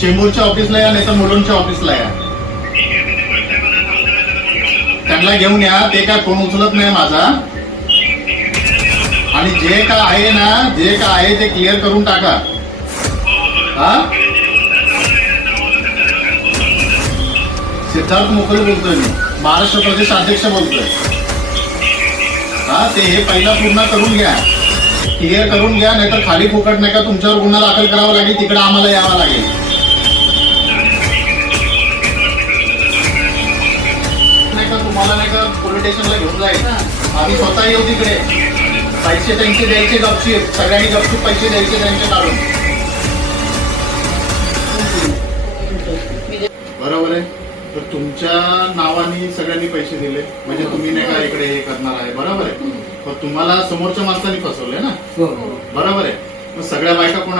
चेंबूरच्या ऑफिसला या, नाही तर मुलुंडच्या ऑफिसला या. त्यांना घेऊन या. ते काय फोन उचलत नाही माझा. आणि जे काय आहे ना, जे काय आहे ते क्लिअर करून टाका. हा, सिद्धार्थ मोकल बोलतोय मी, महाराष्ट्र प्रदेश अध्यक्ष बोलतोय. हा, ते हे पहिला पूर्ण करून घ्या, क्लिअर करून घ्या, नाहीतर खाली फुकट नाही का तुमच्यावर गुन्हा दाखल करावा लागेल, तिकडे आम्हाला यावं लागेल. नाही का तुम्हाला नाही का पोलीस स्टेशनला घेऊन जाईल. आम्ही स्वतः येऊ तिकडे. पैसे त्यांचे द्यायचे गपशीप, सगळ्यांनी गपशीप पैसे द्यायचे त्यांचे काढून. बरोबर आहे. तर तुमच्या नावाने सगळ्यांनी पैसे दिले म्हणजे तुम्ही नाही का इकडे हे करणार आहे. बरोबर आहे. पण तुम्हाला समोरच्या माणसाने फसवले ना. बरोबर आहे. मग सगळ्या बायका कोणा